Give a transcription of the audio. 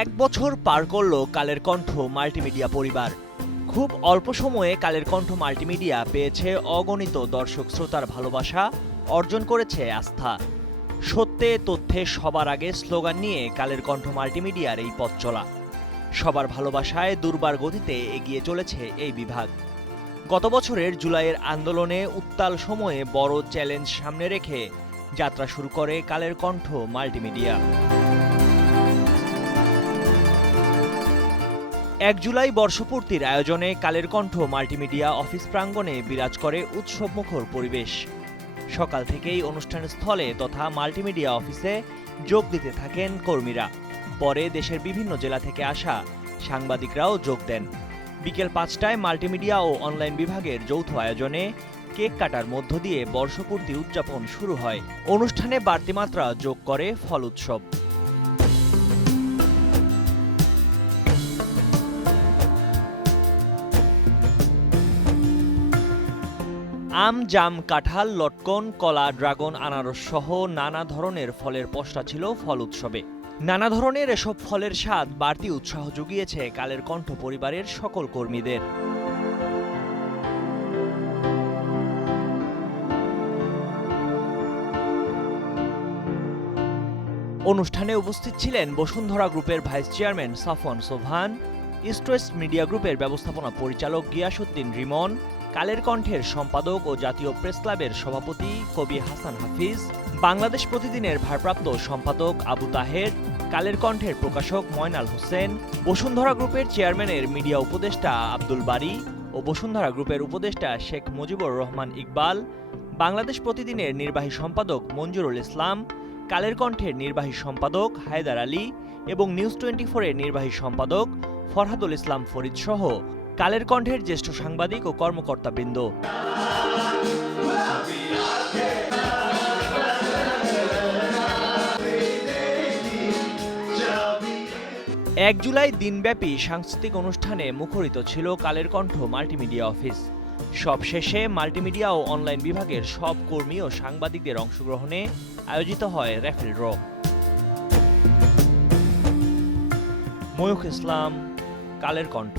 এক বছর পার করল কালের কণ্ঠ মাল্টিমিডিয়া পরিবার। খুব অল্প সময়ে কালের কণ্ঠ মাল্টিমিডিয়া পেয়েছে অগণিত দর্শক শ্রোতার ভালোবাসা, অর্জন করেছে আস্থা। সত্যে তথ্যে সবার আগে স্লোগান নিয়ে কালের কণ্ঠ মাল্টিমিডিয়ার এই পথ চলা। সবার ভালোবাসায় দুর্বার গতিতে এগিয়ে চলেছে এই বিভাগ। গত বছরের জুলাইয়ের আন্দোলনে উত্তাল সময়ে বড় চ্যালেঞ্জ সামনে রেখে যাত্রা শুরু করে কালের কণ্ঠ মাল্টিমিডিয়া। ১ জুলাই বর্ষপূর্তির আয়োজনে কালের কণ্ঠ মাল্টিমিডিয়া অফিস প্রাঙ্গণে বিরাজ করে উৎসবমুখর পরিবেশ। সকাল থেকেই অনুষ্ঠান স্থলে তথা মাল্টিমিডিয়া অফিসে যোগ দিতে থাকেন কর্মীরা। পরে দেশের বিভিন্ন জেলা থেকে আসা সাংবাদিকরাও যোগ দেন। বিকেল ৫টায় মাল্টিমিডিয়া ও অনলাইন বিভাগের যৌথ আয়োজনে কেক কাটার মধ্য দিয়ে বর্ষপূর্তি উদযাপন শুরু হয়। অনুষ্ঠানে বাড়তি মাত্রা যোগ করে ফল উৎসব। আম, জাম, কাঁঠাল, লটকন, কলা, ড্রাগন, আনারস সহ নানা ধরনের ফলের পসরা ছিল ফল উৎসবে। নানা ধরনের এসব ফলের স্বাদ বাড়তি উৎসাহ জুগিয়েছে কালের কণ্ঠ পরিবারের সকল কর্মীদের। অনুষ্ঠানে উপস্থিত ছিলেন বসুন্ধরা গ্রুপের vice chairman Safwan Sobhan, east West media গ্রুপের ব্যবস্থাপনা পরিচালক গিয়াসউদ্দিন রিমন, কালের কণ্ঠের সম্পাদক ও জাতীয় প্রেস ক্লাবের সভাপতি কবি হাসান হাফিজ, বাংলাদেশ প্রতিদিনের ভারপ্রাপ্ত সম্পাদক আবু তাহের, কালের কণ্ঠের প্রকাশক ময়নাল হোসেন, বসুন্ধরা গ্রুপের চেয়ারম্যানের মিডিয়া উপদেষ্টা আব্দুল বারী ও বসুন্ধরা গ্রুপের উপদেষ্টা শেখ মুজিবুর রহমান ইকবাল, বাংলাদেশ প্রতিদিনের নির্বাহী সম্পাদক মঞ্জুরুল ইসলাম, কালের কণ্ঠের নির্বাহী সম্পাদক হায়দার আলী এবং নিউজ 24-এর নির্বাহী সম্পাদক ফরহাদুল ইসলাম ফরিদ সহ কালের কণ্ঠের জ্যেষ্ঠ সাংবাদিক ও কর্মকর্তাবৃন্দ। ১ জুলাই দিনব্যাপী সাংস্কৃতিক অনুষ্ঠানে মুখরিত ছিল কালের কণ্ঠ মাল্টিমিডিয়া অফিস। সব শেষে মাল্টিমিডিয়া ও অনলাইন বিভাগের সব কর্মী ও সাংবাদিকদের অংশগ্রহণে আয়োজিত হয় র্যাফেল ড্র। ময়ূখ ইসলাম, কালের কণ্ঠ।